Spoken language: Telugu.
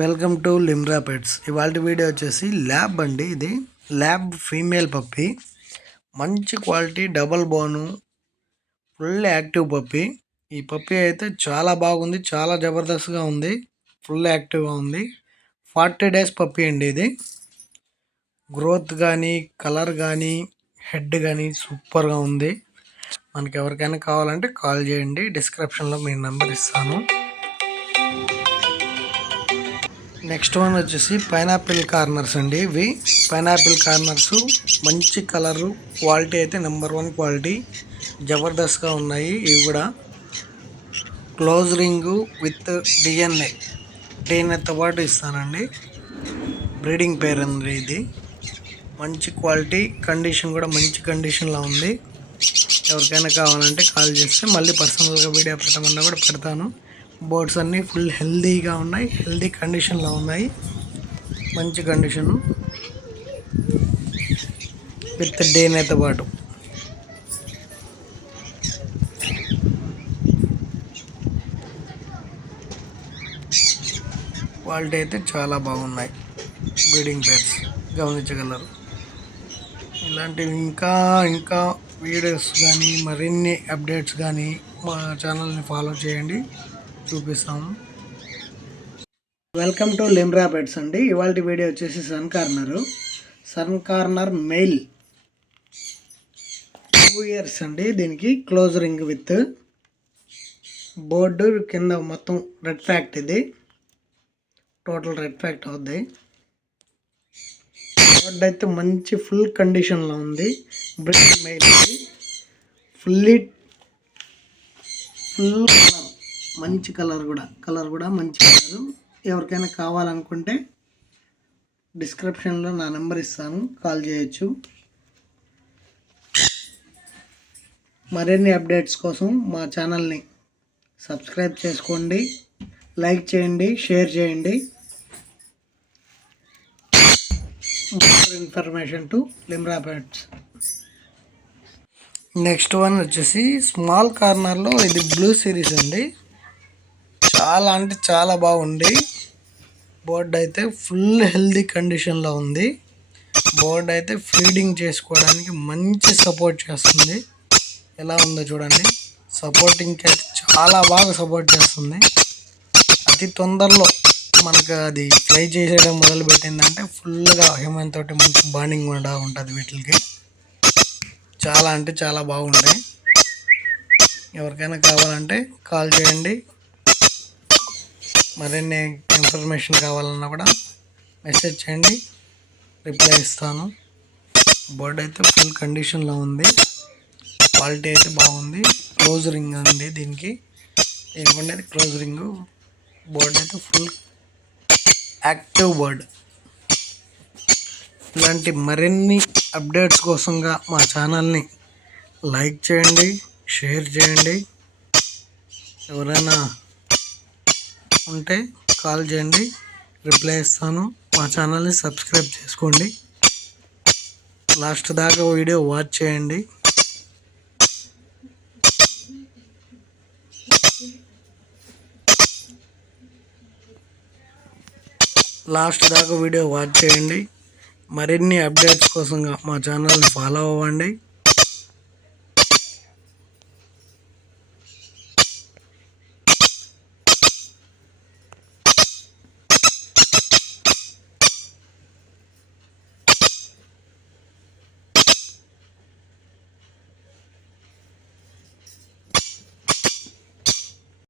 Welcome to Limra pets. ఇవాళ వీడియో వచ్చేసి ల్యాబ్ అండి. ఇది ల్యాబ్ ఫీమేల్ పప్పి, మంచి quality, double bone, full active puppy. ఈ పప్పి అయితే చాలా బాగుంది, చాలా జబర్దస్త్గా ఉంది, ఫుల్ యాక్టివ్గా ఉంది. 40 days పప్పి అండి. ఇది గ్రోత్ కానీ, కలర్ కానీ, హెడ్ కానీ సూపర్గా ఉంది. మనకి ఎవరికైనా కావాలంటే కాల్ చేయండి, డిస్క్రిప్షన్లో మీ నెంబర్ ఇస్తాను. నెక్స్ట్ వన్ వచ్చేసి పైనాపిల్ కార్నర్స్ అండి. ఇవి పైనాపిల్ కార్నర్స్, మంచి కలరు, క్వాలిటీ అయితే నెంబర్ 1 క్వాలిటీ, జబర్దస్త్గా ఉన్నాయి. ఇవి కూడా క్లోజ్ రింగు విత్ డిఎన్ఏతో పాటు ఇస్తానండి. బ్రీడింగ్ పేర్ అండి ఇది. మంచి క్వాలిటీ, కండిషన్ కూడా మంచి కండిషన్లో ఉంది. ఎవరికైనా కావాలంటే కాల్ చేస్తే మళ్ళీ పర్సనల్గా వీడియో పెట్టమన్నా కూడా పెడతాను. బోర్డ్స్ అన్నీ ఫుల్ హెల్దీగా ఉన్నాయి, హెల్దీ కండిషన్లో ఉన్నాయి, మంచి కండిషను విత్ డేనేతో పాటు. క్వాలిటీ అయితే చాలా బాగున్నాయి. బ్రీడింగ్ పేర్స్ గమనించగలరు. ఇలాంటివి ఇంకా వీడియోస్ కానీ, మరిన్ని అప్డేట్స్ కానీ మా ఛానల్ని ఫాలో చేయండి, చూపిస్తాము. వెల్కమ్ టు లిమ్రా పెట్స్ అండి. ఇవాళ వీడియో వచ్చేసి సన్ కార్నర్ మెయిల్ 2 years అండి. దీనికి క్లోజ్ రింగ్ విత్ బోర్డు కింద మొత్తం రెడ్ ఫ్యాక్ట్. ఇది టోటల్ రెడ్ ఫ్యాక్ట్ అవుద్ది. బోర్డు అయితే మంచి ఫుల్ కండిషన్లో ఉంది. బ్రీడింగ్ మెయిల్ ఫుల్ కలర్, మంచి కలర్ కూడా మంచి కలరు. ఎవరికైనా కావాలనుకుంటే డిస్క్రిప్షన్లో నా నెంబర్ ఇస్తాను, కాల్ చేయొచ్చు. మరిన్ని అప్డేట్స్ కోసం మా ఛానల్ని సబ్స్క్రైబ్ చేసుకోండి, లైక్ చేయండి, షేర్ చేయండి. More information to Limra pets. Next one వచ్చేసి స్మాల్ కార్నర్లో, ఇది బ్లూ సిరీస్ అండి. చాలా అంటే చాలా బాగుంది. బోర్డ్ అయితే ఫుల్ హెల్దీ కండిషన్లో ఉంది. బోర్డ్ అయితే ఫీడింగ్ చేసుకోవడానికి మంచి సపోర్ట్ చేస్తుంది. ఎలా ఉందో చూడండి. సపోర్టింగ్కి అయితే చాలా బాగా సపోర్ట్ చేస్తుంది. అతి తొందరలో మనకు అది ఫ్లై చేసేయడం మొదలు పెట్టిందంటే ఫుల్గా హ్యూమన్ తోటి మంచి బాండింగ్ కూడా ఉంటుంది. వీటికి చాలా అంటే చాలా బాగుంటాయి. ఎవరికైనా కావాలంటే కాల్ చేయండి. మరిన్ని ఇన్ఫర్మేషన్ కావాలన్నా కూడా మెసేజ్ చేయండి, రిప్లై ఇస్తాను. బోర్డ్ అయితే ఫుల్ కండిషన్లో ఉంది, క్వాలిటీ అయితే బాగుంది. క్లోజ్ రింగ్ అండి దీనికి ఉండేది, క్లోజ్ రింగు. బోర్డ్ అయితే ఫుల్ యాక్టివ్ బోర్డ్. ఇలాంటి మరిన్ని అప్డేట్స్ కోసంగా మా ఛానల్ని లైక్ చేయండి, షేర్ చేయండి. ఎవరైనా ఉంటే కాల్ చేయండి, రిప్లై ఇస్తాను. మా ఛానల్ని సబ్స్క్రైబ్ చేసుకోండి, లాస్ట్ దాకా వీడియో వాచ్ చేయండి. మరిన్ని అప్డేట్స్ కోసంగా మా ఛానల్ని ఫాలో అవ్వండి.